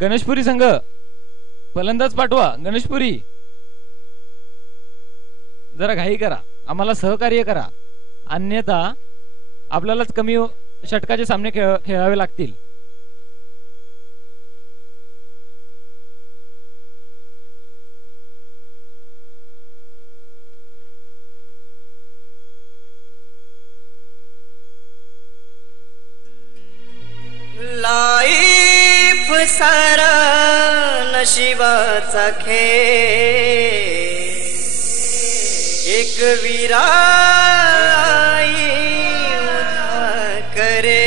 गणेशपुरी संघ फलंदाज पाठवा. गणेशपुरी जरा घाई करा, आम्हाला सहकार्य करा, अन्यथा आपल्यालाच कमी षटकाचे सामने खेळावे लागतील. लाईफ सारा नशिबाचा खेळ, एक वीराई उभा करे.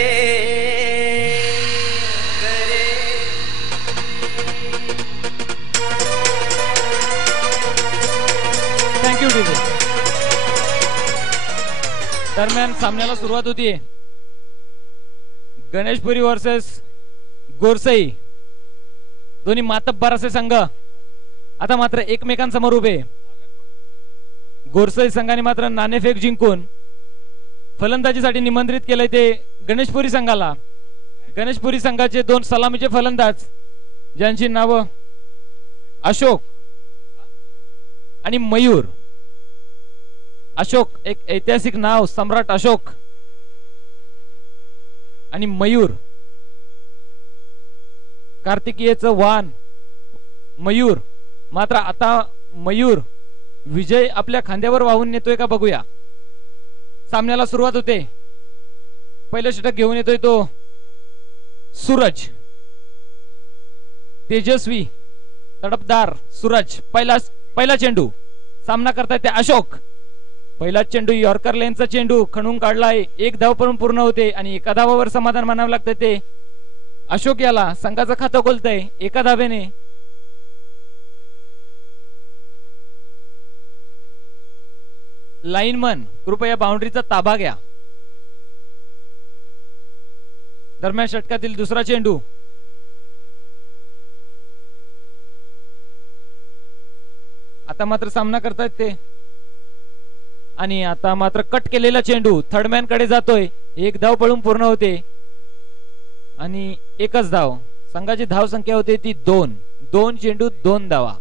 Thank you DJ. दरम्यान सामन्याला सुरुवात होतीये. गणेशपुरी वर्सेस गोरसई, दोन्ही मातब्बर असे संघ आता मात्र एकमेकांसमोर उभे. गोरसई संघाने मात्र नाणेफेक जिंकून फलंदाजीसाठी निमंत्रित केलंय ते गणेशपुरी संघाला. गणेशपुरी संघाचे दोन सलामीचे फलंदाज ज्यांची नावं अशोक आणि मयूर. अशोक एक ऐतिहासिक नाव, सम्राट अशोक, आणि मयूर कार्तिकीयचं वाहन मयूर. मात्र आता मयूर विजय आपल्या खांद्यावर वाहून नेतोय का बघूया. सामन्याला सुरुवात होते. पहिलं षटक घेऊन येतोय तो सूरज. तेजस्वी तडपदार सूरज. पहिला चेंडू सामना करतायत ते अशोक. पहिला चेंडू यॉर्कर लेनचा चेंडू खणून काढलाय. एक धाव पण पूर्ण होते आणि एका धावावर समाधान मानावं लागतं ते अशोक याला. संघाचं खातं खोलतंय एका धावेने. लाईनमन कृपया बाउंड्रीचा ताबा घ्या. दरम्यान षटकातील दुसरा चेंडू आता मात्र सामना करतायत ते, आणि आता मात्र कट केलेला चेंडू थर्डमॅन कडे जातोय. एक धाव पळून पूर्ण होते आणि एकच धाव. संघाची धाव संख्या होते ती 2. 2 चेंडू 2 धावा.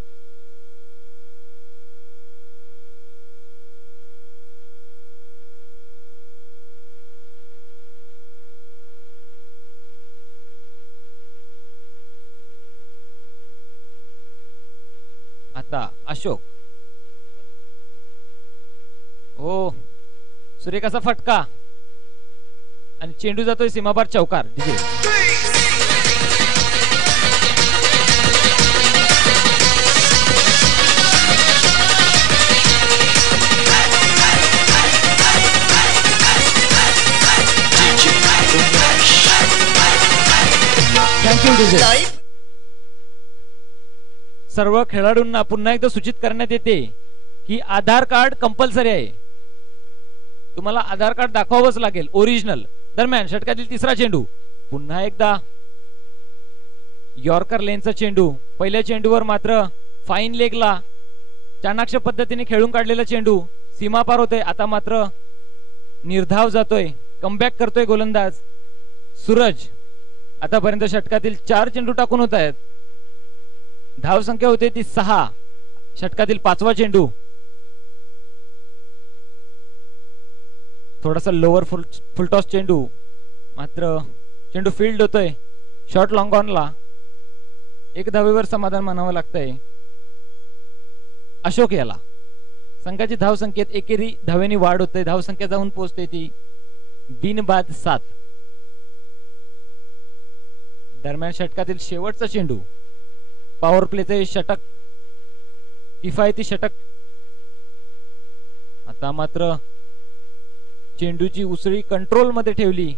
आता अशोक. हो, सूर्यकाचा फटका आणि चेंडू जातोय सीमापार चौकार. DJ thank you DJ. सर्व खेळाडूंना पुन्हा एकदा सूचित करण्यात येते की आधार कार्ड कंपल्सरी आहे. तुम्हाला आधार कार्ड दाखवावंच लागेल, ओरिजिनल. दरम्यान षटकातील तिसरा चेंडू पुन्हा एकदा यॉर्कर लेनचा चेंडू. पहिल्या चेंडूवर मात्र फाईन लेगला चाणाक्ष पद्धतीने खेळून काढलेला चेंडू सीमा पार होतोय. आता मात्र निर्धाव जातोय, कमबॅक करतोय गोलंदाज सूरज. आतापर्यंत षटकातील 4 चेंडू टाकून होत आहेत. धाव संख्या होते ती 6. षटकातील 5वा चेंडू थोडासा लोअर फुलटॉस चेंडू, मात्र चेंडू फील्ड होतोय शॉर्ट लॉंग ऑनला. एक धावेवर समाधान मानावं लागतंय अशोक याला. संघाची धाव संख्येत एकेरी धावेनी वाढ होते. धाव संख्या जाऊन पोहोचते ती बिनबाद 7. दरम्यान षटकातील शेवटचा चेंडू पॉवर प्लेचे षटक, किफायती षटक. आता मात्र चेंडूची उसळी कंट्रोल मध्ये ठेवली,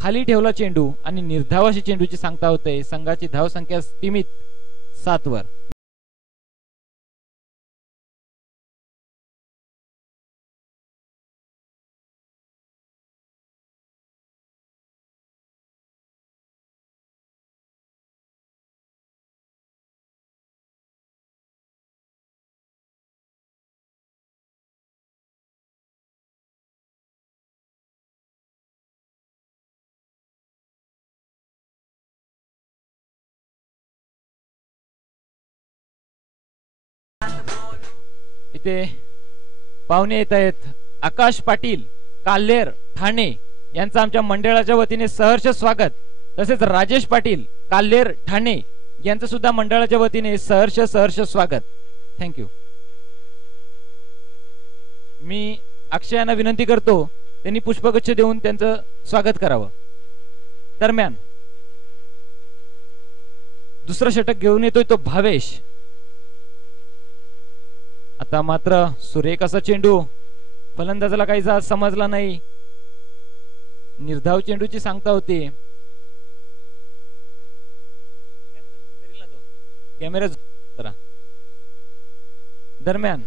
खाली ठेवला चेंडू आणि निर्धावाशी चेंडूची सांगता होते. संघाची धाव संख्या सीमित 7 वर. इथे पाहुणे येत आहेत. आकाश पाटील काल्हेर ठाणे यांचं आमच्या मंडळाच्या वतीने सहर्ष स्वागत. तसेच राजेश पाटील काल्हेर ठाणे यांचं सुद्धा मंडळाच्या वतीने सहर्ष स्वागत. थँक्यू. मी अक्षयांना विनंती करतो त्यांनी पुष्पगुच्छ देऊन त्यांचं स्वागत करावं. दरम्यान दुसरं षटक घेऊन येतोय तो भावेश. आता मात्र सुरेख असा चेंडू, फलंदाजाला काहीसा समजला नाही. निर्धाव चेंडूची सांगता होती. कॅमेरा दरम्यान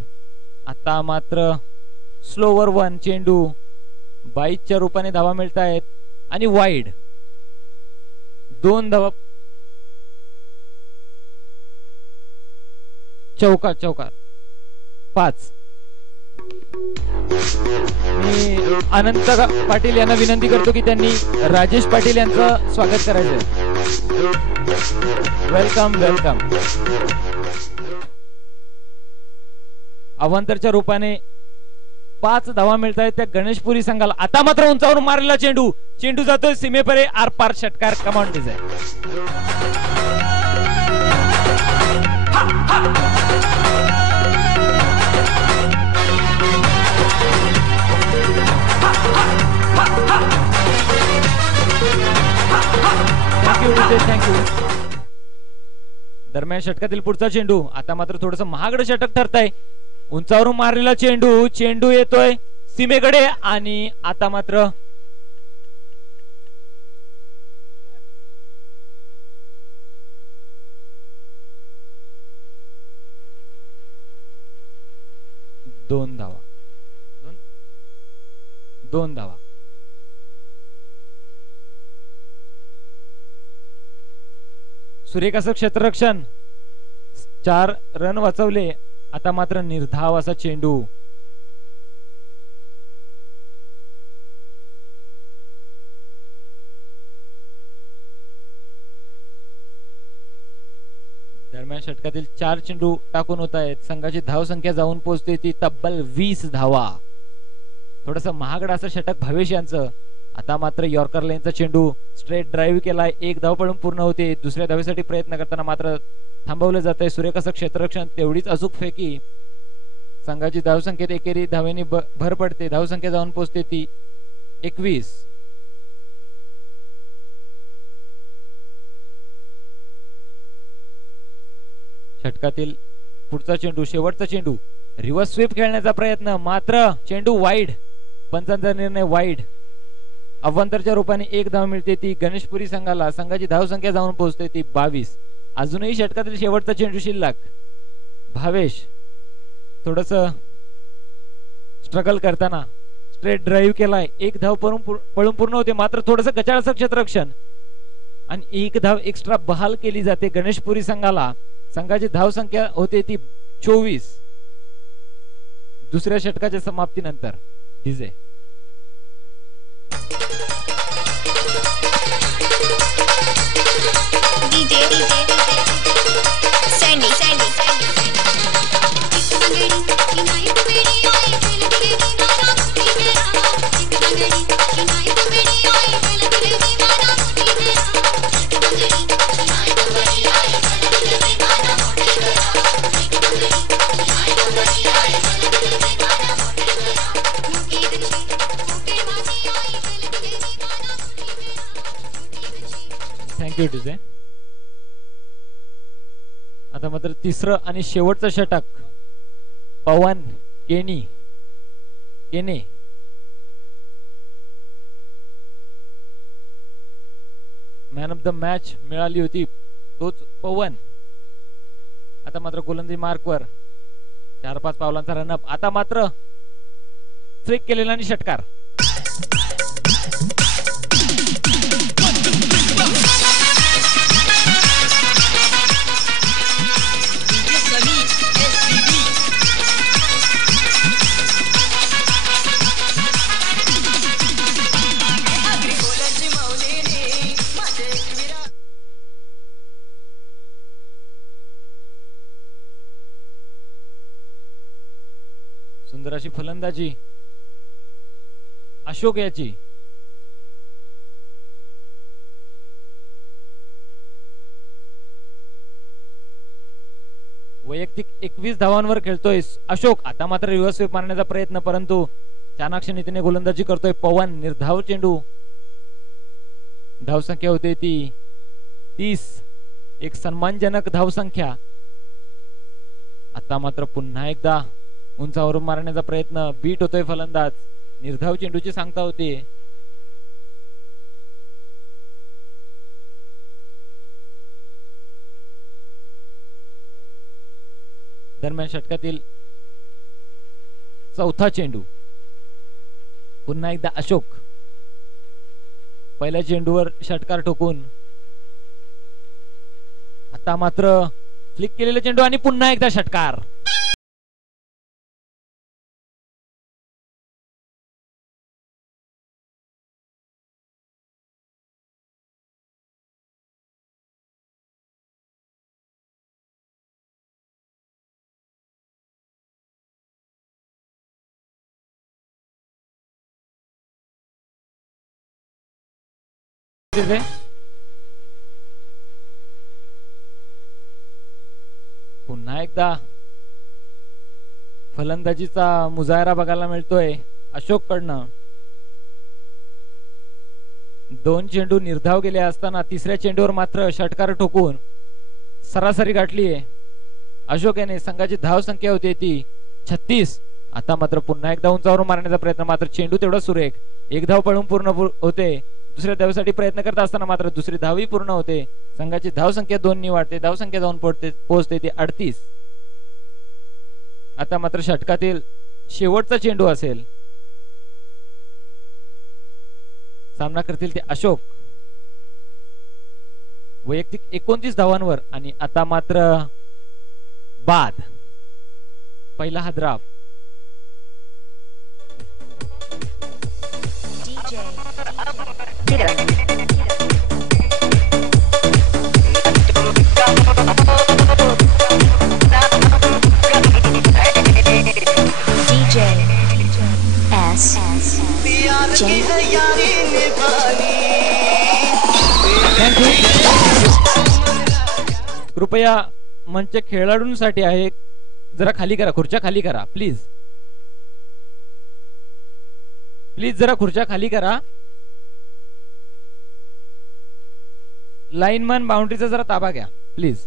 आता मात्र स्लोवर वन चेंडू 22च्या रूपाने धावा मिळत आहेत आणि वाईड 2 धावा. चौकार 5. मी अनंत पाटील यांना विनंती करतो की त्यांनी राजेश पाटील यांचं स्वागत करायचं. वेलकम. अवांतरच्या रूपाने 5 धावा मिळत आहेत त्या गणेशपुरी संघाला. आता मात्र उंचावरून मारलेला चेंडू जातोय सीमेपरे आरपार. षटकार कमांड डिझाईन. थँक्यू. दरम्यान षटकातील पुढचा चेंडू. आता मात्र थोडस महागडं षटक ठरत आहे. उंचावरून मारलेला चेंडू येतोय सीमेकडे आणि आता मात्र दोन धावा. सुरेख असं क्षेत्ररक्षण. 4 रन वाचवले. आता मात्र निर्धाव असा चेंडू. दरम्यान षटकातील 4 चेंडू टाकून होत आहेत. संघाची धाव संख्या जाऊन पोहोचते ती तब्बल 20 धावा. थोडस महागड असं षटक भावेश यांचं. आता मात्र यॉर्कर लाईनचा चेंडू स्ट्रेट ड्राईव्ह केलाय. 1 धाव पडून पूर्ण होते. दुसऱ्या धावेसाठी प्रयत्न करताना मात्र थांबवलं जात आहे. सुरेख असं क्षेत्ररक्षण. तेवढीच अचूक फेकी. संघाची धावसंख्येत एकेरी धावेनी भर पडते. धावसंख्या जाऊन पोहोचते ती 21. षटकातील पुढचा चेंडू, शेवटचा चेंडू. रिव्हर्स स्वीप खेळण्याचा प्रयत्न, मात्र चेंडू वाईड. पंचांचा निर्णय वाईड. अवांतरच्या रूपाने 1 धाव मिळते ती गणेशपुरी संघाला. संघाची धावसंख्या जाऊन पोहोचते ती 22. अजूनही षटकातील शेवटचा चेंडू शिल्लक. भावेश थोडस स्ट्रगल करताना स्ट्रेट ड्राईव्ह केलाय. 1 धाव पळून पूर्ण होते. मात्र थोडस गचाळसं क्षेत्ररक्षण आणि 1 धाव एक्स्ट्रा बहाल केली जाते गणेशपुरी संघाला. संघाची धावसंख्या होते ती 24 दुसऱ्या षटकाच्या समाप्तीनंतर. DJ thank you DJ. आता मात्र तिसरं आणि शेवटचं षटक. पवन केने मॅन ऑफ द मॅच मिळाली होती तोच पवन. आता मात्र गोलंदाजी मार्कवर 4-5 पावलांचा रनअप. आता मात्र फ्लिक केलेला आणि षटकार. अशी फलंदाजी अशोक याची. वैयक्तिक 21 धावांवर खेळतोय अशोक. आता मात्र रिव्हर्स स्वीप मारण्याचा प्रयत्न, परंतु चाणाक्ष नीतीने गोलंदाजी करतोय पवन. निर्धाव चेंडू. धावसंख्या होते ती 30, एक सन्मानजनक धावसंख्या. आता मात्र पुन्हा एकदा उंचावरून मारण्याचा प्रयत्न, बीट होतोय फलंदाज. निर्धाव चेंडूची सांगता होती. दरम्यान षटकातील चौथा चेंडू. पुन्हा एकदा अशोक. पहिल्या चेंडूवर षटकार ठोकून आता मात्र फ्लिक केलेला चेंडू आणि पुन्हा एकदा षटकार. पुन्हा एकदा फलंदाजीचा मुजायरा बघायला मिळतोय अशोक कडनं. 2 चेंडू निर्धाव गेले असताना तिसऱ्या चेंडूवर मात्र षटकार ठोकून सरासरी गाठली आहे अशोक याने. संघाची धाव संख्या होती ती 36. आता मात्र पुन्हा एकदा उंचावरून मारण्याचा प्रयत्न, मात्र चेंडू तेवढा सुरेख. एक धाव पळून पूर्ण होते. दुसऱ्या धावेसाठी प्रयत्न करत असताना मात्र दुसरी धावही पूर्ण होते. संघाची धाव संख्या 2 वाढते. धाव संख्या जाऊन पोहोचते ती 38. आता मात्र षटकातील शेवटचा चेंडू असेल. सामना करतील ते अशोक. वैयक्तिक 29 धावांवर आणि आता मात्र बाद. पहिला हादराव. कृपया मंच खेळाडूंसाठी आहे. जरा खाली करा, खुर्च्या खाली करा प्लीज. प्लीज जरा खुर्च्या खाली करा. लाईनमन बाउंड्रीचा जरा ताबा घ्या प्लीज.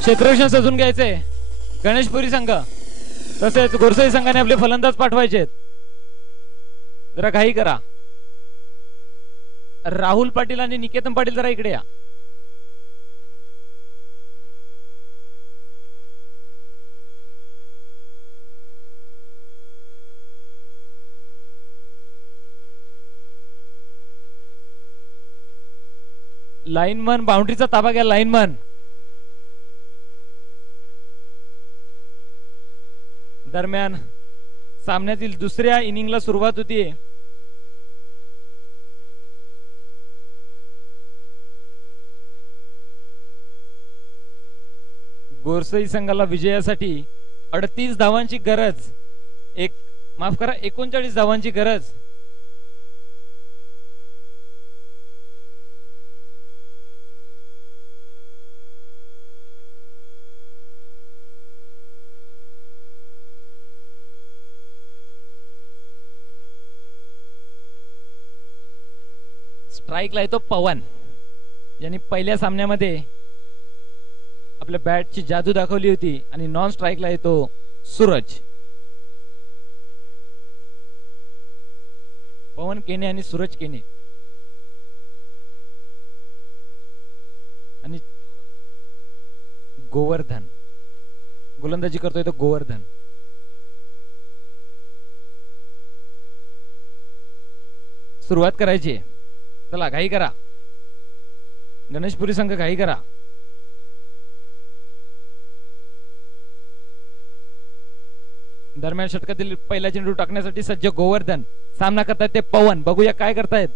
क्षेत्ररक्षण सजून घ्यायचंय गणेशपुरी संघ. तसेच गोरसई संघाने आपले फलंदाज पाठवायचे. जरा घाई करा. राहुल पाटील आणि निकेतन पाटील जरा इकडे या. लाईनमन बाउंड्रीचा ताबा घ्या. लाईनमन. दरम्यान सामन्यातील दुसऱ्या इनिंगला सुरुवात होतीये. गोरसई संघाला विजयासाठी 38 धावांची गरज. एक माफ करा, 39 धावांची गरज. स्ट्राईकला येतो पवन, यांनी पहिल्या सामन्यामध्ये आपल्या बॅटची जादू दाखवली होती. आणि नॉन स्ट्राईकला येतो सूरज. पवन केने आणि सूरज केने. आणि गोवर्धन गोलंदाजी करतोय तो गोवर्धन. सुरुवात करायची. चला घाई करा, गणेशपुरी संघ घाई करा. दरम्यान षटकातील पहिला चेंडू टाकण्यासाठी सज्ज गोवर्धन. सामना करतायत ते पवन. बघूया काय करतायत.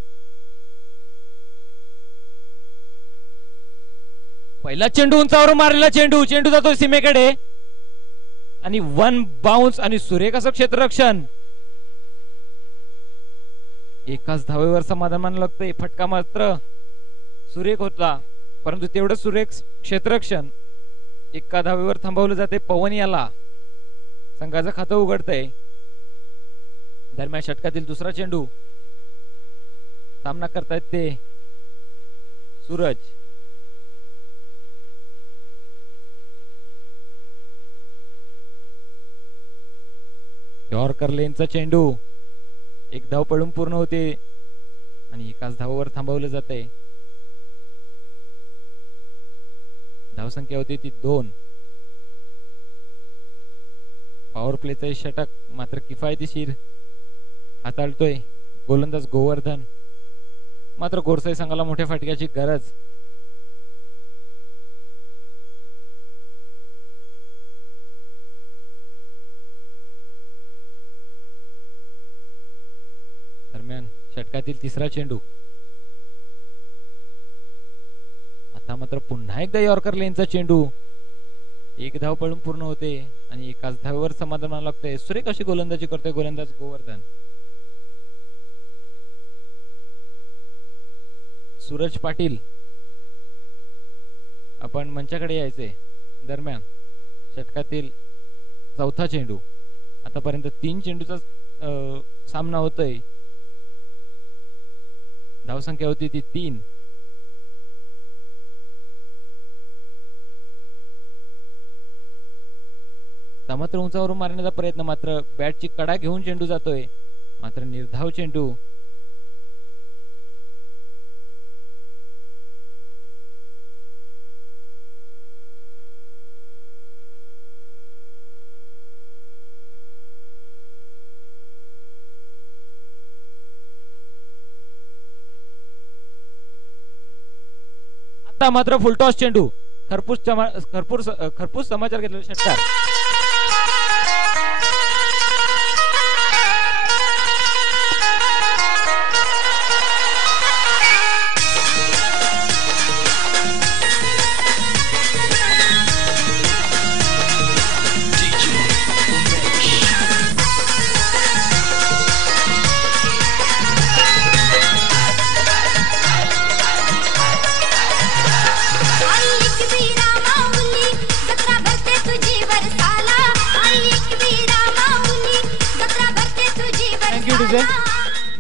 पहिला चेंडू उंचावर मारलेला चेंडू. चेंडू जातो सीमेकडे आणि वन बाउन्स आणि सुरेख असं क्षेत्ररक्षण. एकाच धावेवर समाधान मानावं लागतंय. फटका मात्र सुरेख होता, परंतु तेवढं सुरेख क्षेत्ररक्षण. एका धावेवर थांबवलं जाते. पवन याला संघाचं खातं उघडतंय. दरम्यान षटकातील दुसरा चेंडू. सामना करतायत ते सूरज. यॉर्कर लेनचा चेंडू. एक धाव पडून पूर्ण होते आणि एकाच धावावर थांबवलं जाते. धावसंख्या होती ती 2. पॉवर प्लेचा षटक मात्र किफायतशीर हाताळतोय गोलंदाज गोवर्धन. मात्र गोरसाई संघाला मोठ्या फटक्याची गरज. दरम्यान षटकातील तिसरा चेंडू. आता मात्र पुन्हा एकदा यॉर्कर लेनचा चेंडू. एक धाव पडून पूर्ण होते आणि एकाच धावेवर समाधान मानावं लागतंय. सुरेख अशी गोलंदाजी करतोय गोलंदाज गोवर्धन. सूरज पाटील आपण मंचाकडे यायचे. दरम्यान षटकातील चौथा चेंडू. आतापर्यंत 3 चेंडूचा सामना होतोय. धावसंख्या होती ती 3. मात्र उंचावरून मारण्याचा प्रयत्न. मात्र बॅटची कडा घेऊन चेंडू जातोय. मात्र निर्धाव चेंडू. आता मात्र फुलटॉस चेंडू. खरपूस समाचार घेतलेला षटकार.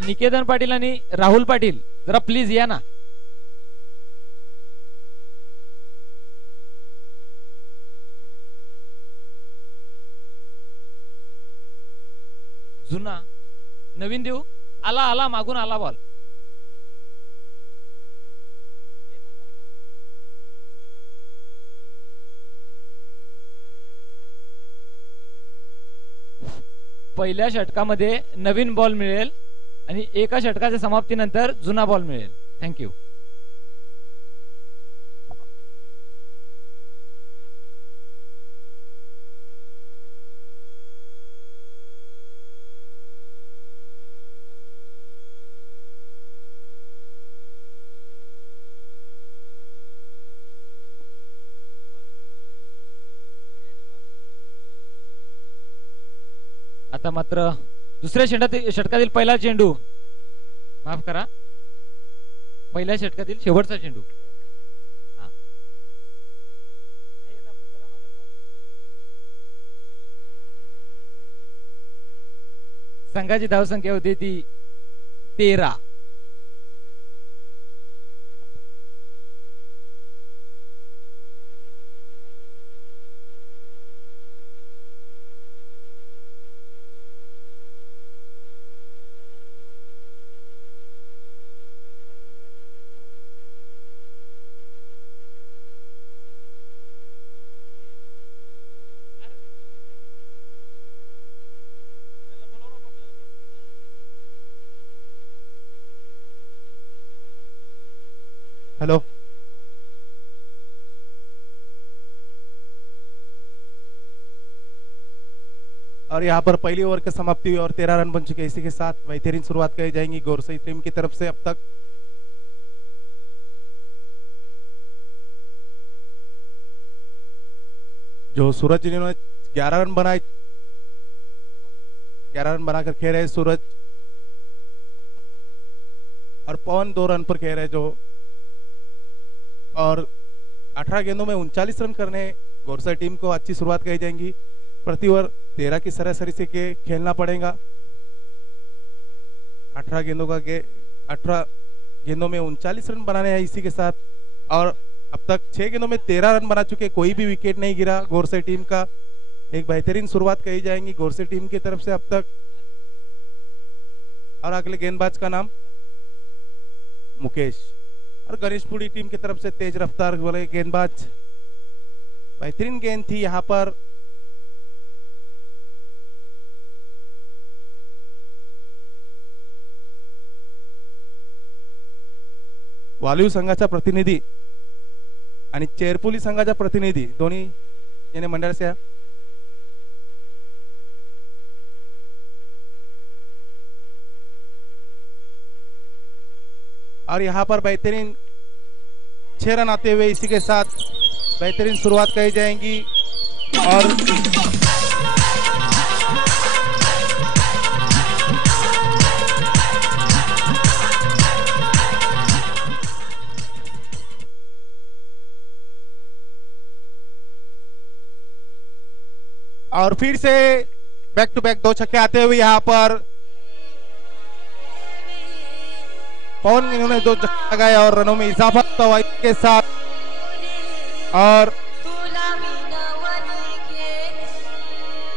निकेतन पाटील आणि राहुल पाटील जरा प्लीज या ना. जुना नवीन देऊ. आला मागून आला बॉल. पहिल्या षटकामध्ये नवीन बॉल मिळेल आणि एका षटकाच्या समाप्तीनंतर जुना बॉल मिळेल. थँक्यू. आता मात्र दुसऱ्या षटकातील पहिला चेंडू, माफ करा, पहिल्या षटकातील शेवटचा चेंडू. संघाची धावसंख्या होती ती 13. हेलो, और यहाँ पर पहली ओवर की समाप्ति हुई और 13 रन बन चुके हैं. इसी के साथ बेहतरीन शुरुआत की जाएंगी गोरसई टीम की तरफ से. अब तक जो सूरज जिन्होंने 11 रन बनाए, 11 रन बनाकर खेल रहे सूरज, और पवन 2 रन पर खेल रहे जो, और 18 गेंदों में 39 रन करने गोरसई टीम को अच्छी शुरुआत की जाएंगी. प्रति ओवर 13 की सरासरी से के खेलना पड़ेगा. 18 गेंदों में 39 रन बनाने हैं. इसी के साथ, और अब तक 6 गेंदों में 13 रन बना चुके, कोई भी विकेट नहीं गिरा गोरसई टीम का. एक बेहतरीन शुरुआत कही जाएंगी गोरसई टीम की तरफ से अब तक. और अगले गेंदबाज का नाम मुकेश, और गणेशपुरी टीम की तरफ से तेज रफ्तार वाले गेंदबाज. बेहतरीन गेंद थी यहां पर. वालिव संघाचा प्रतिनिधी आणि चेरपुली संघाचा प्रतिनिधी दोन्ही याने मंडळ से. और यहां पर बेहतरीन 6 रन आते हुए इसी के साथ बेहतरीन शुरुआत की जाएंगी. और फिर से बैक टू बैक 2 छक्के आते हुए यहां पर पवन, इन्होंने 2 छक्के लगाए और रनों में इजाफा हुआ के साथ. और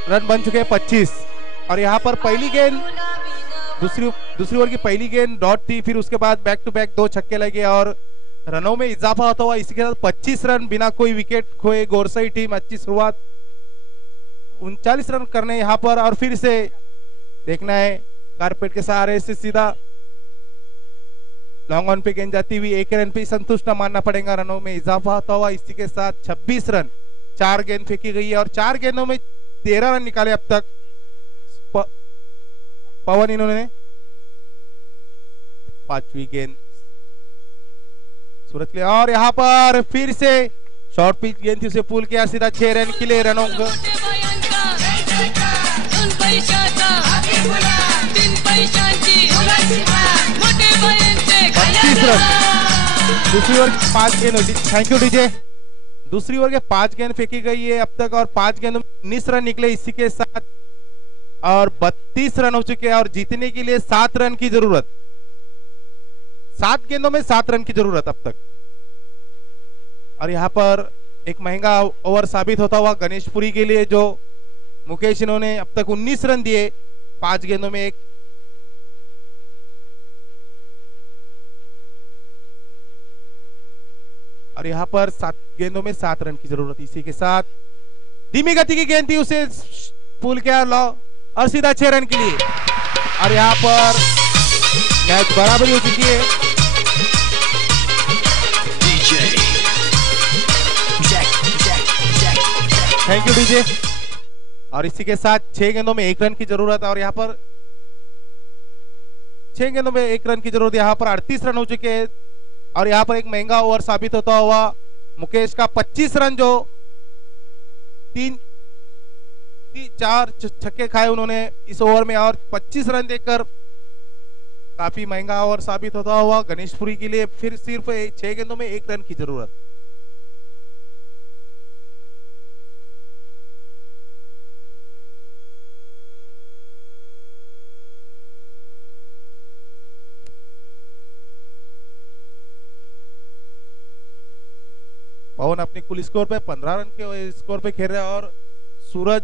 रन बन चुके हैं 25. और यहां पर पहली गेंद, दूसरी ओवर की पहली गेंद डॉट थी. फिर उसके बाद बैक टू बैक 2 छक्के लगे और रनों में इजाफा होता हुआ इसी के साथ 25 रन बिना कोई विकेट खोए गोरसई टीम. अच्छी शुरुआत, 39 रन करने यहां पर. और फिर से देखना है कारपेट के सहारे से सीधा लॉन्ग ऑन पे गेंद जाती हुई 1 रन पे संतुष्ट मानना पड़ेगा. रनों में इजाफा होता हुआ इसी के साथ 26 रन. 4 गेंद फेंकी गई है और 4 गेंदों में 13 रन निकाले अब तक पवन. इन्होंने 5वीं गेंद सूरज के लिए, और यहां पर फिर से शॉर्ट पिच गेंद थी, उसे पुल किया सीधा 6 रन के लिए. रनों को 25 रन. दूसरी ओवर 5 गेंद होती. Thank you DJ. दूसरी ओवर के 5 गेंद फेंकी गई है अब तक और 5 गेंदों में 19 रन निकले इसी के साथ. और 32 रन हो चुके हैं और जीतने के लिए 7 रन की जरूरत. 7 गेंदों में 7 रन की जरूरत अब तक. और यहां पर एक महंगा ओवर साबित होता हुआ गणेशपुरी के लिए, जो मुकेश, इन्होंने अब तक 19 रन दिए 5 गेंदों में 1. और यहां पर 7 गेंदों में 7 रन की जरूरत. इसी के साथ धीमी गति की गेंद थी, उसे पुल किया लॉ और सीधा 6 रन के लिए. और यहां पर मैच बराबरी हो चुकी है. Thank you DJ. और इसी के साथ 6 गेंदों में 1 रन की जरूरत. और यहां पर 6 गेंदों में 1 रन की जरूरत. यहां पर 38 रन हो चुके हैं. और यहां पर एक महंगा ओवर साबित होता हुआ मुकेश का 25 रन, जो 4 छक्के खाए उन्होंने इस ओवर में और 25 रन देकर काफी महंगा ओवर साबित होता हुआ गणेशपुरी के लिए। फिर सिर्फ 6 गेंदों में 1 रन की जरूरत। पवन अपनी कुल स्कोर पे 15 रन के स्कोर पे खेल रहे हैं और सूरज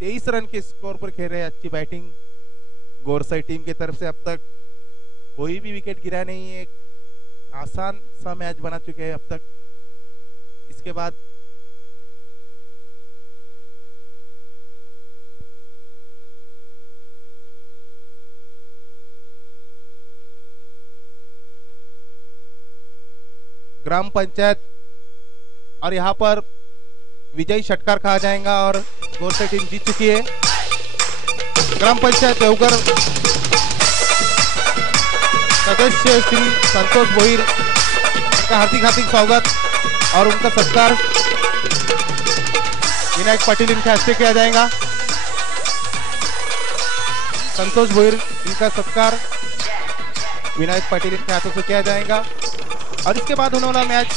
23 रन के स्कोर पर खेल रहे हैं। अच्छी बैटिंग गोरसाई टीम की तरफ से। अब तक कोई भी विकेट गिरा नहीं है। एक आसान सा मैच बना चुके हैं अब तक। इसके बाद ग्राम पंचायत और यहाँ पर विजयी षटकार कहा जाएगा और गोरसाई टीम जीत चुकी है। ग्राम पंचायत देवघर सदस्य श्री संतोष भोईर, उनका हार्दिक हार्दिक स्वागत और उनका सत्कार विनायक पाटिल इनके हस्ते किया जाएगा। संतोष भोईर इनका सत्कार विनायक पाटिल इनके हाथों से किया जाएगा और इसके बाद होने वाला मैच